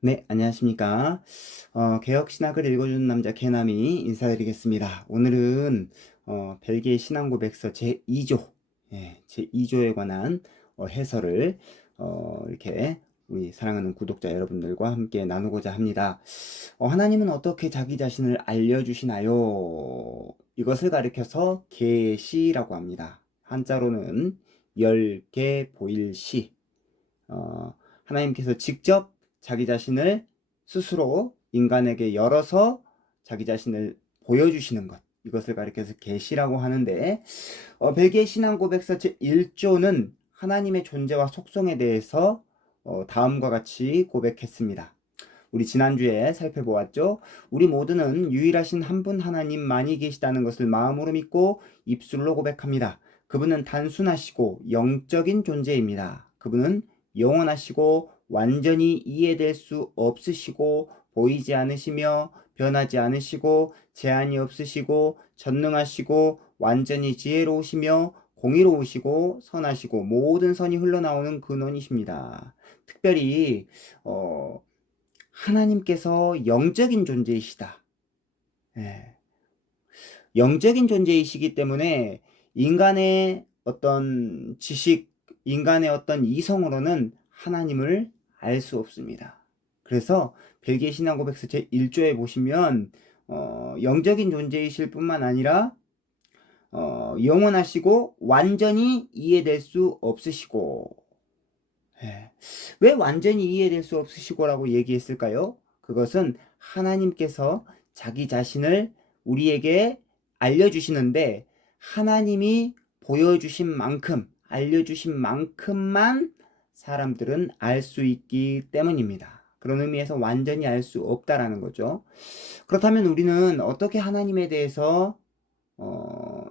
네, 안녕하십니까. 개혁신학을 읽어주는 남자 개남이 인사드리겠습니다. 오늘은 벨기에 신앙고백서 제2조, 제2조에 관한 해설을 이렇게 우리 사랑하는 구독자 여러분들과 함께 나누고자 합니다. 하나님은 어떻게 자기 자신을 알려주시나요? 이것을 가리켜서 계시라고 합니다. 한자로는 열계 보일시. 하나님께서 직접 자기 자신을 스스로 인간에게 열어서 자기 자신을 보여주시는 것, 이것을 가리켜서 계시라고 하는데, 벨기에 신앙고백서 제1조는 하나님의 존재와 속성에 대해서 다음과 같이 고백했습니다. 우리 지난주에 살펴보았죠. 우리 모두는 유일하신 한 분 하나님만이 계시다는 것을 마음으로 믿고 입술로 고백합니다. 그분은 단순하시고 영적인 존재입니다. 그분은 영원하시고 완전히 이해될 수 없으시고 보이지 않으시며 변하지 않으시고 제한이 없으시고 전능하시고 완전히 지혜로우시며 공의로우시고 선하시고 모든 선이 흘러나오는 근원이십니다. 특별히 하나님께서 영적인 존재이시다. 예. 영적인 존재이시기 때문에 인간의 어떤 지식, 인간의 어떤 이성으로는 하나님을 알 수 없습니다. 그래서 벨기에 신앙고백서 제1조에 보시면 영적인 존재이실 뿐만 아니라 영원하시고 완전히 이해될 수 없으시고, 예. 왜 완전히 이해될 수 없으시고라고 얘기했을까요? 그것은 하나님께서 자기 자신을 우리에게 알려주시는데 하나님이 보여주신 만큼, 알려주신 만큼만 사람들은 알 수 있기 때문입니다. 그런 의미에서 완전히 알 수 없다라는 거죠. 그렇다면 우리는 어떻게 하나님에 대해서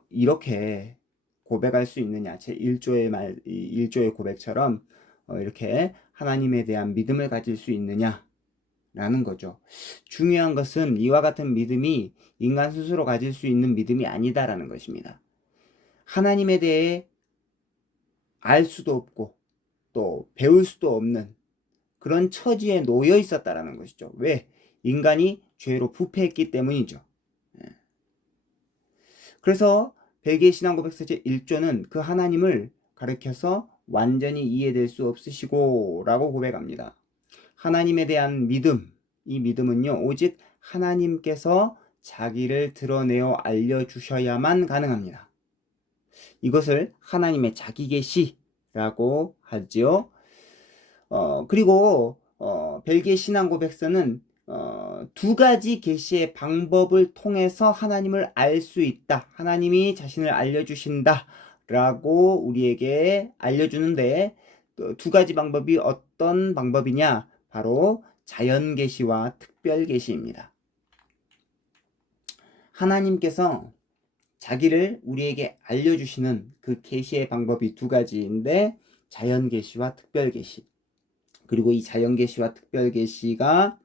이렇게 고백할 수 있느냐? 제1조의 고백처럼 이렇게 하나님에 대한 믿음을 가질 수 있느냐라는 거죠. 중요한 것은 이와 같은 믿음이 인간 스스로 가질 수 있는 믿음이 아니다라는 것입니다. 하나님에 대해 알 수도 없고 또 배울 수도 없는 그런 처지에 놓여 있었다라는 것이죠. 왜? 인간이 죄로 부패했기 때문이죠. 그래서 벨기에 신앙고백서 제1조는 그 하나님을 가리켜서 완전히 이해될 수 없으시고 라고 고백합니다. 하나님에 대한 믿음, 이 믿음은요 오직 하나님께서 자기를 드러내어 알려주셔야만 가능합니다. 이것을 하나님의 자기계시라고 하지요. 그리고 벨기에 신앙고백서는 두 가지 계시의 방법을 통해서 하나님을 알 수 있다. 하나님이 자신을 알려주신다. 라고 우리에게 알려주는데 두 가지 방법이 어떤 방법이냐? 바로 자연계시와 특별계시입니다. 하나님께서 자기를 우리에게 알려주시는 그 계시의 방법이 두 가지인데 자연계시와 특별계시. 그리고 이 자연계시와 특별계시가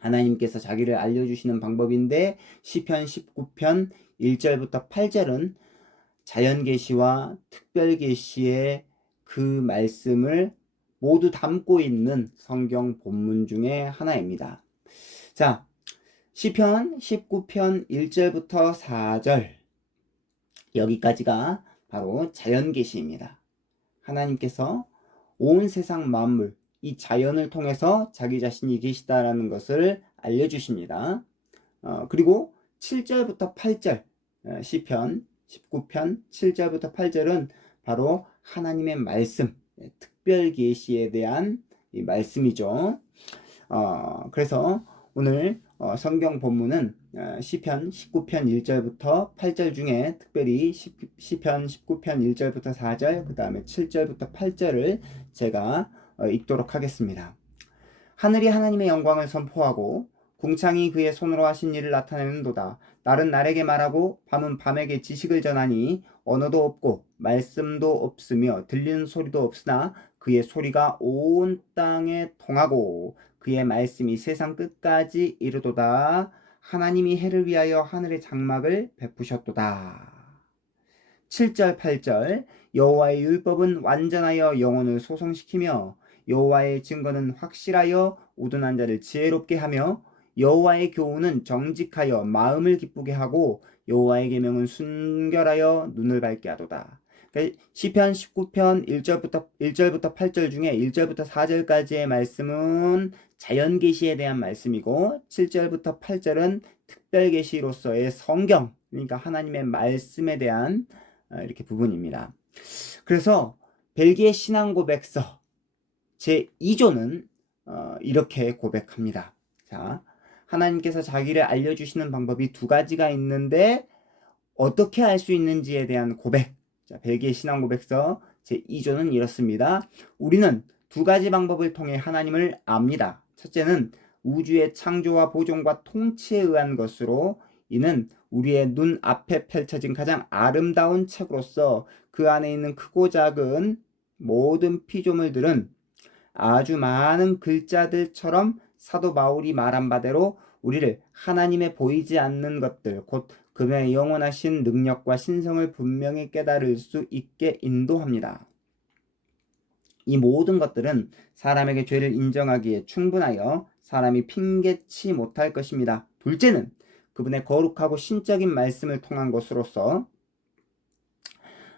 하나님께서 자기를 알려주시는 방법인데 시편 19편 1절부터 8절은 자연계시와 특별계시의 그 말씀을 모두 담고 있는 성경 본문 중에 하나입니다. 자, 시편 19편 1절부터 4절 여기까지가 바로 자연계시입니다. 하나님께서 온 세상 만물, 이 자연을 통해서 자기 자신이 계시다라는 것을 알려주십니다. 그리고 7절부터 8절, 시편 19편 7절부터 8절은 바로 하나님의 말씀, 특별 계시에 대한 이 말씀이죠. 그래서 오늘 성경 본문은 시편 19편 1절부터 8절 중에 특별히 시편 19편 1절부터 4절 그 다음에 7절부터 8절을 제가 읽도록 하겠습니다. 하늘이 하나님의 영광을 선포하고 궁창이 그의 손으로 하신 일을 나타내는도다. 날은 날에게 말하고 밤은 밤에게 지식을 전하니 언어도 없고 말씀도 없으며 들리는 소리도 없으나 그의 소리가 온 땅에 통하고 그의 말씀이 세상 끝까지 이르도다. 하나님이 해를 위하여 하늘의 장막을 베푸셨도다. 7절 8절 여호와의 율법은 완전하여 영혼을 소성시키며 여호와의 증거는 확실하여 우둔한 자를 지혜롭게 하며 여호와의 교훈은 정직하여 마음을 기쁘게 하고 여호와의 계명은 순결하여 눈을 밝게 하도다. 그러니까 시편 19편 1절부터 8절 중에 1절부터 4절까지의 말씀은 자연 계시에 대한 말씀이고 7절부터 8절은 특별 계시로서의 성경, 그러니까 하나님의 말씀에 대한 이렇게 부분입니다. 그래서 벨기에 신앙 고백서 제 2조는 이렇게 고백합니다. 자, 하나님께서 자기를 알려주시는 방법이 두 가지가 있는데 어떻게 알 수 있는지에 대한 고백. 자, 벨기에 신앙 고백서 제 2조는 이렇습니다. 우리는 두 가지 방법을 통해 하나님을 압니다. 첫째는 우주의 창조와 보존과 통치에 의한 것으로, 이는 우리의 눈 앞에 펼쳐진 가장 아름다운 책으로서 그 안에 있는 크고 작은 모든 피조물들은 아주 많은 글자들처럼 사도 바울이 말한 바대로 우리를 하나님의 보이지 않는 것들, 곧 그의 영원하신 능력과 신성을 분명히 깨달을 수 있게 인도합니다. 이 모든 것들은 사람에게 죄를 인정하기에 충분하여 사람이 핑계치 못할 것입니다. 둘째는 그분의 거룩하고 신적인 말씀을 통한 것으로서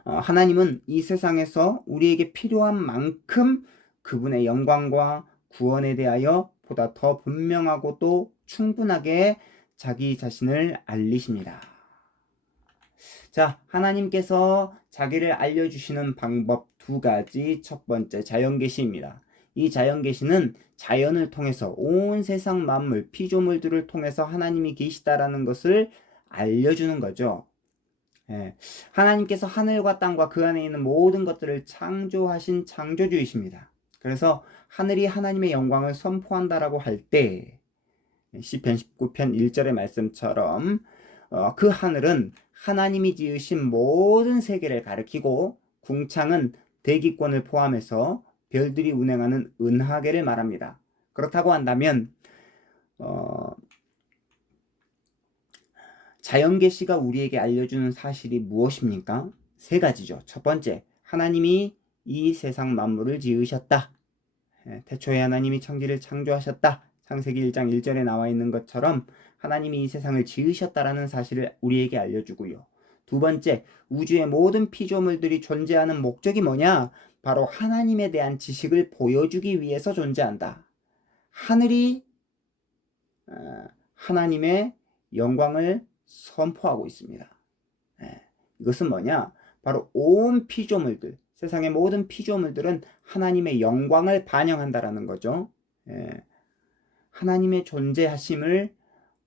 하나님은 이 세상에서 우리에게 필요한 만큼 그분의 영광과 구원에 대하여 보다 더 분명하고 또 충분하게 자기 자신을 알리십니다. 자, 하나님께서 자기를 알려주시는 방법 두 가지. 첫 번째, 자연계시입니다. 이 자연계시는 자연을 통해서 온 세상 만물, 피조물들을 통해서 하나님이 계시다라는 것을 알려주는 거죠. 하나님께서 하늘과 땅과 그 안에 있는 모든 것들을 창조하신 창조주이십니다. 그래서 하늘이 하나님의 영광을 선포한다라고 할 때 시편 19편 1절의 말씀처럼 그 하늘은 하나님이 지으신 모든 세계를 가리키고 궁창은 대기권을 포함해서 별들이 운행하는 은하계를 말합니다. 그렇다고 한다면 자연계시가 우리에게 알려주는 사실이 무엇입니까? 세 가지죠. 첫 번째, 하나님이 이 세상 만물을 지으셨다. 태초에 하나님이 천지를 창조하셨다. 창세기 1장 1절에 나와 있는 것처럼 하나님이 이 세상을 지으셨다라는 사실을 우리에게 알려주고요. 두 번째, 우주의 모든 피조물들이 존재하는 목적이 뭐냐? 바로 하나님에 대한 지식을 보여주기 위해서 존재한다. 하늘이 하나님의 영광을 선포하고 있습니다. 이것은 뭐냐? 바로 온 피조물들, 세상의 모든 피조물들은 하나님의 영광을 반영한다라는 거죠. 하나님의 존재하심을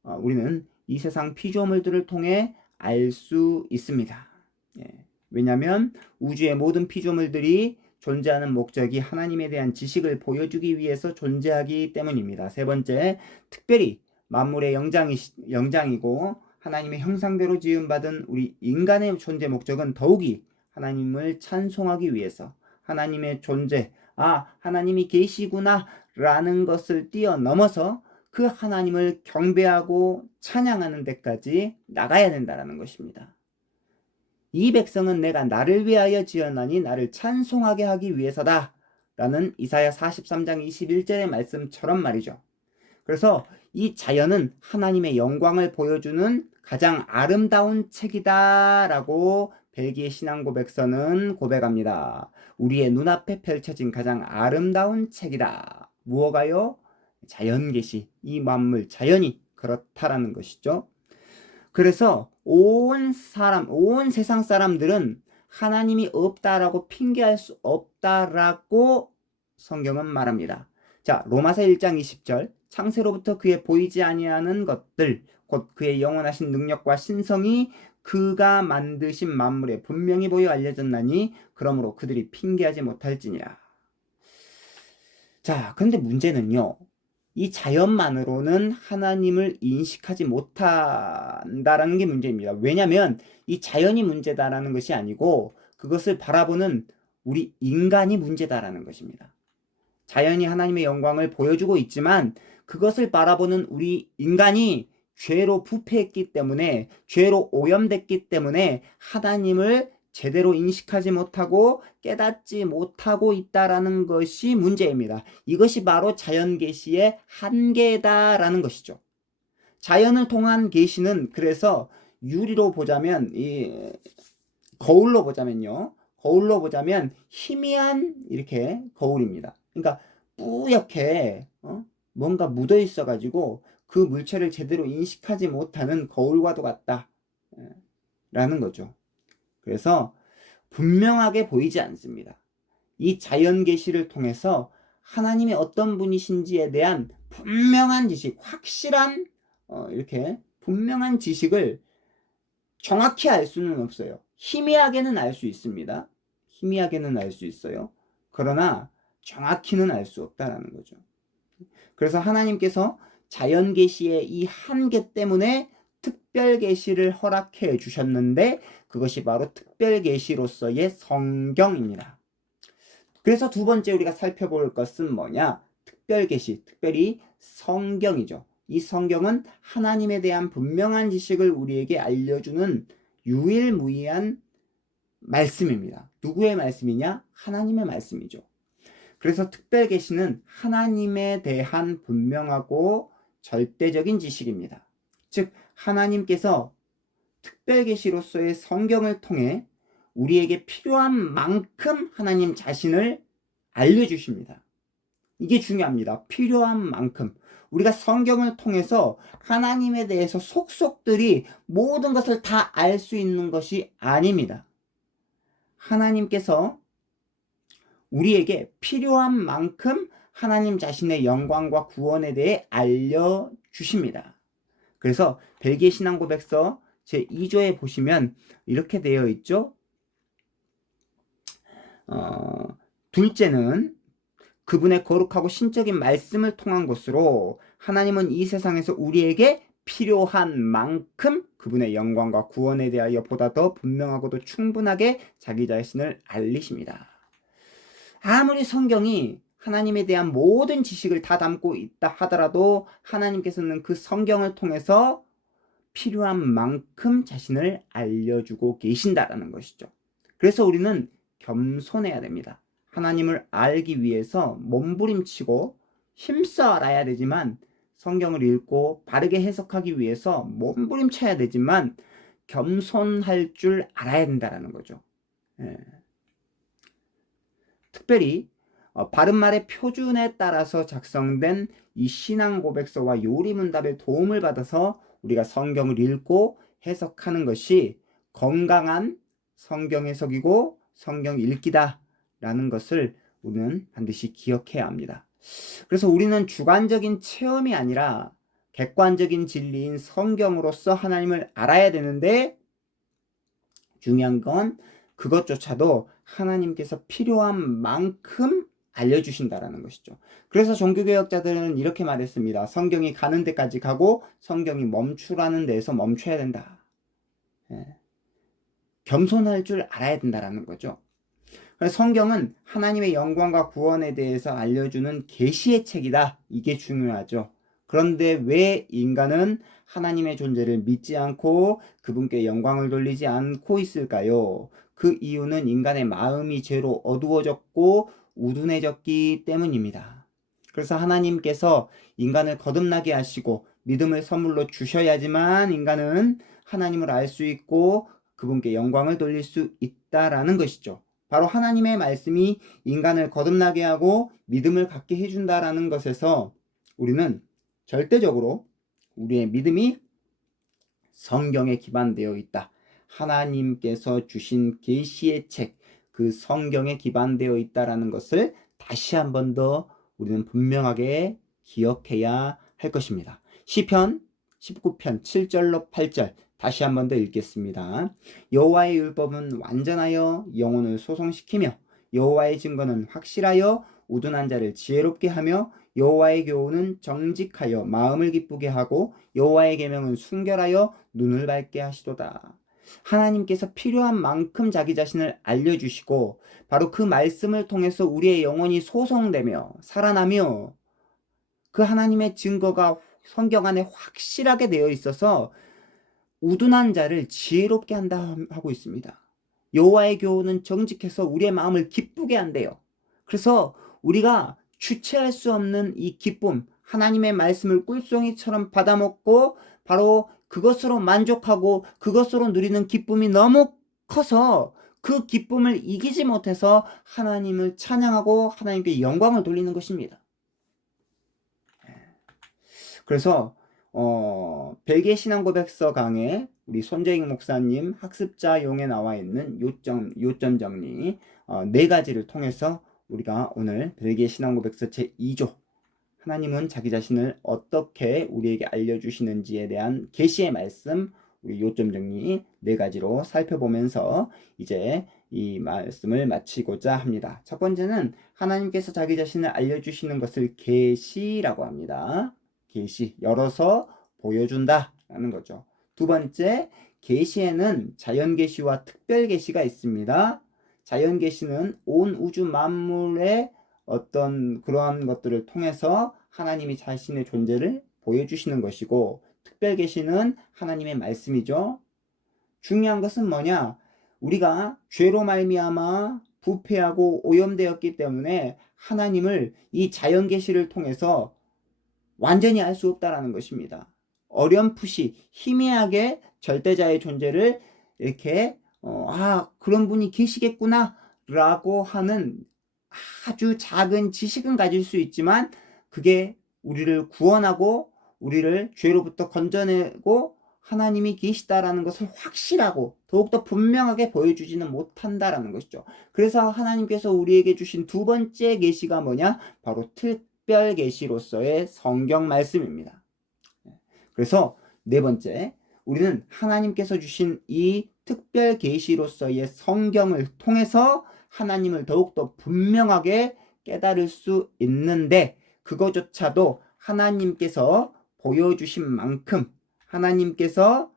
우리는 이 세상 피조물들을 통해 알 수 있습니다. 왜냐하면 우주의 모든 피조물들이 존재하는 목적이 하나님에 대한 지식을 보여주기 위해서 존재하기 때문입니다. 세 번째, 특별히 만물의 영장이고 하나님의 형상대로 지음받은 우리 인간의 존재 목적은 더욱이 하나님을 찬송하기 위해서, 하나님의 존재, 하나님이 계시구나 라는 것을 뛰어넘어서 그 하나님을 경배하고 찬양하는 데까지 나가야 된다는 것입니다. 이 백성은 내가 나를 위하여 지었나니 나를 찬송하게 하기 위해서다 라는 이사야 43장 21절의 말씀처럼 말이죠. 그래서 이 자연은 하나님의 영광을 보여주는 가장 아름다운 책이다 라고 벨기에 신앙고백서는 고백합니다. 우리의 눈앞에 펼쳐진 가장 아름다운 책이다. 무엇가요? 자연계시, 이 만물, 자연이 그렇다라는 것이죠. 그래서 온 세상 사람들은 하나님이 없다라고 핑계할 수 없다라고 성경은 말합니다. 자, 로마서 1장 20절, 창세로부터 그의 보이지 아니하는 것들, 곧 그의 영원하신 능력과 신성이 그가 만드신 만물에 분명히 보여 알려졌나니 그러므로 그들이 핑계하지 못할지니라. 자, 그런데 문제는요, 이 자연만으로는 하나님을 인식하지 못한다라는 게 문제입니다. 왜냐하면 이 자연이 문제다라는 것이 아니고 그것을 바라보는 우리 인간이 문제다라는 것입니다. 자연이 하나님의 영광을 보여주고 있지만 그것을 바라보는 우리 인간이 죄로 부패했기 때문에, 죄로 오염됐기 때문에 하나님을 제대로 인식하지 못하고 깨닫지 못하고 있다라는 것이 문제입니다. 이것이 바로 자연 계시의 한계다라는 것이죠. 자연을 통한 계시는 그래서 유리로 보자면 거울로 보자면요. 거울로 보자면 희미한 이렇게 거울입니다. 그러니까 뿌옇게 뭔가 묻어 있어 가지고 그 물체를 제대로 인식하지 못하는 거울과도 같다 라는 거죠. 그래서 분명하게 보이지 않습니다. 이 자연 계시를 통해서 하나님이 어떤 분이신지에 대한 분명한 지식, 확실한 이렇게 분명한 지식을 정확히 알 수는 없어요. 희미하게는 알 수 있습니다. 희미하게는 알 수 있어요. 그러나 정확히는 알 수 없다라는 거죠. 그래서 하나님께서 자연 계시의 이 한계 때문에 특별 계시를 허락해 주셨는데 그것이 바로 특별 계시로서의 성경입니다. 그래서 두 번째 우리가 살펴볼 것은 뭐냐? 특별 계시, 특별히 성경이죠. 이 성경은 하나님에 대한 분명한 지식을 우리에게 알려주는 유일무이한 말씀입니다. 누구의 말씀이냐? 하나님의 말씀이죠. 그래서 특별 계시는 하나님에 대한 분명하고 절대적인 지식입니다. 즉 하나님께서 특별 계시로서의 성경을 통해 우리에게 필요한 만큼 하나님 자신을 알려주십니다. 이게 중요합니다. 필요한 만큼. 우리가 성경을 통해서 하나님에 대해서 속속들이 모든 것을 다 알 수 있는 것이 아닙니다. 하나님께서 우리에게 필요한 만큼 하나님 자신의 영광과 구원에 대해 알려주십니다. 그래서 벨기에 신앙고백서 제2조에 보시면 이렇게 되어 있죠. 둘째는 그분의 거룩하고 신적인 말씀을 통한 것으로 하나님은 이 세상에서 우리에게 필요한 만큼 그분의 영광과 구원에 대하여 보다 더 분명하고도 충분하게 자기 자신을 알리십니다. 아무리 성경이 하나님에 대한 모든 지식을 다 담고 있다 하더라도 하나님께서는 그 성경을 통해서 필요한 만큼 자신을 알려주고 계신다라는 것이죠. 그래서 우리는 겸손해야 됩니다. 하나님을 알기 위해서 몸부림치고 힘써 알아야 되지만 성경을 읽고 바르게 해석하기 위해서 몸부림쳐야 되지만 겸손할 줄 알아야 된다는 거죠. 특별히 바른말의 표준에 따라서 작성된 이 신앙 고백서와 요리문답의 도움을 받아서 우리가 성경을 읽고 해석하는 것이 건강한 성경 해석이고 성경 읽기다 라는 것을 우리는 반드시 기억해야 합니다. 그래서 우리는 주관적인 체험이 아니라 객관적인 진리인 성경으로서 하나님을 알아야 되는데 중요한 건 그것조차도 하나님께서 필요한 만큼 알려주신다라는 것이죠. 그래서 종교개혁자들은 이렇게 말했습니다. 성경이 가는 데까지 가고 성경이 멈추라는 데에서 멈춰야 된다. 겸손할 줄 알아야 된다라는 거죠. 그래서 성경은 하나님의 영광과 구원에 대해서 알려주는 계시의 책이다. 이게 중요하죠. 그런데 왜 인간은 하나님의 존재를 믿지 않고 그분께 영광을 돌리지 않고 있을까요? 그 이유는 인간의 마음이 죄로 어두워졌고 우둔해졌기 때문입니다. 그래서 하나님께서 인간을 거듭나게 하시고 믿음을 선물로 주셔야지만 인간은 하나님을 알 수 있고 그분께 영광을 돌릴 수 있다라는 것이죠. 바로 하나님의 말씀이 인간을 거듭나게 하고 믿음을 갖게 해준다라는 것에서 우리는 절대적으로 우리의 믿음이 성경에 기반되어 있다. 하나님께서 주신 계시의 책, 그 성경에 기반되어 있다라는 것을 다시 한 번 더 우리는 분명하게 기억해야 할 것입니다. 시편 19편 7절로 8절 다시 한 번 더 읽겠습니다. 여호와의 율법은 완전하여 영혼을 소송시키며 여호와의 증거는 확실하여 우둔한 자를 지혜롭게 하며 여호와의 교훈은 정직하여 마음을 기쁘게 하고 여호와의 계명은 순결하여 눈을 밝게 하시도다. 하나님께서 필요한 만큼 자기 자신을 알려주시고 바로 그 말씀을 통해서 우리의 영혼이 소송되며 살아나며 그 하나님의 증거가 성경 안에 확실하게 되어 있어서 우둔한 자를 지혜롭게 한다 하고 있습니다. 여호와의 교훈은 정직해서 우리의 마음을 기쁘게 한대요. 그래서 우리가 주체할 수 없는 이 기쁨, 하나님의 말씀을 꿀송이처럼 받아먹고 바로 그것으로 만족하고 그것으로 누리는 기쁨이 너무 커서 그 기쁨을 이기지 못해서 하나님을 찬양하고 하나님께 영광을 돌리는 것입니다. 그래서 벨기에 신앙고백서 강의 우리 손재익 목사님 학습자용에 나와 있는 요점 정리 4가지를 통해서 우리가 오늘 벨기에 신앙고백서 제2조 하나님은 자기 자신을 어떻게 우리에게 알려주시는지에 대한 계시의 말씀 우리 요점 정리 4가지로 살펴보면서 이제 이 말씀을 마치고자 합니다. 첫 번째는 하나님께서 자기 자신을 알려주시는 것을 계시라고 합니다. 계시, 열어서 보여준다 라는 거죠. 두 번째, 계시에는 자연계시와 특별계시가 있습니다. 자연계시는 온 우주 만물의 어떤 그러한 것들을 통해서 하나님이 자신의 존재를 보여주시는 것이고, 특별계시는 하나님의 말씀이죠. 중요한 것은 뭐냐? 우리가 죄로 말미암아 부패하고 오염되었기 때문에 하나님을 이 자연계시를 통해서 완전히 알 수 없다라는 것입니다. 어렴풋이 희미하게 절대자의 존재를 이렇게 그런 분이 계시겠구나 라고 하는 아주 작은 지식은 가질 수 있지만 그게 우리를 구원하고 우리를 죄로부터 건져내고 하나님이 계시다라는 것을 확실하고 더욱더 분명하게 보여주지는 못한다라는 것이죠. 그래서 하나님께서 우리에게 주신 두 번째 계시가 뭐냐? 바로 특별 계시로서의 성경 말씀입니다. 그래서 네 번째, 우리는 하나님께서 주신 이 특별 계시로서의 성경을 통해서 하나님을 더욱더 분명하게 깨달을 수 있는데 그거조차도 하나님께서 보여주신 만큼 하나님께서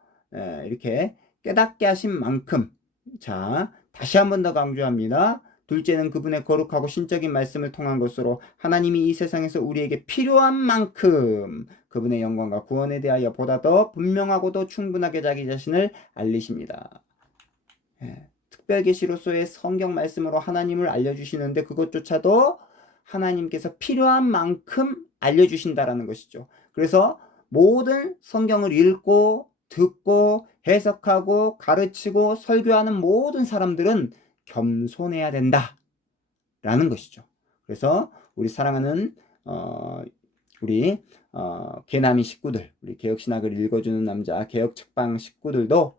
이렇게 깨닫게 하신 만큼 자 다시 한 번 더 강조합니다. 둘째는 그분의 거룩하고 신적인 말씀을 통한 것으로 하나님이 이 세상에서 우리에게 필요한 만큼 그분의 영광과 구원에 대하여 보다 더 분명하고도 충분하게 자기 자신을 알리십니다. 특별계시로서의 성경 말씀으로 하나님을 알려주시는데 그것조차도 하나님께서 필요한 만큼 알려주신다라는 것이죠. 그래서 모든 성경을 읽고 듣고 해석하고 가르치고 설교하는 모든 사람들은 겸손해야 된다 라는 것이죠. 그래서 우리 사랑하는 우리 개남이 식구들, 우리 개혁신학을 읽어주는 남자 개혁책방 식구들도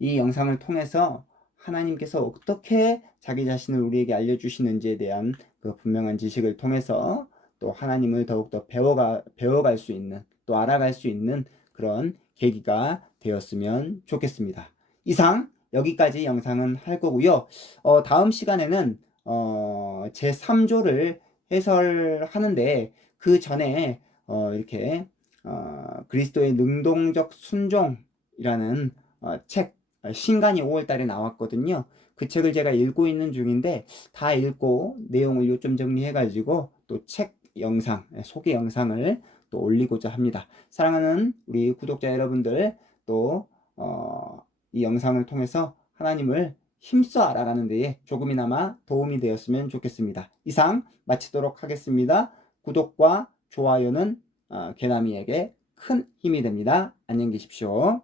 이 영상을 통해서 하나님께서 어떻게 자기 자신을 우리에게 알려주시는지에 대한 그 분명한 지식을 통해서 또 하나님을 더욱더 배워갈 수 있는 또 알아갈 수 있는 그런 계기가 되었으면 좋겠습니다. 이상 여기까지 영상은 할 거고요. 다음 시간에는 제3조를 해설하는데 그 전에 이렇게 그리스도의 능동적 순종이라는 책 신간이 5월달에 나왔거든요. 그 책을 제가 읽고 있는 중인데 다 읽고 내용을 요점 정리해가지고 또 책 영상 소개 영상을 또 올리고자 합니다. 사랑하는 우리 구독자 여러분들 또 이 영상을 통해서 하나님을 힘써 알아가는 데에 조금이나마 도움이 되었으면 좋겠습니다. 이상 마치도록 하겠습니다. 구독과 좋아요는 개나미에게 큰 힘이 됩니다. 안녕히 계십시오.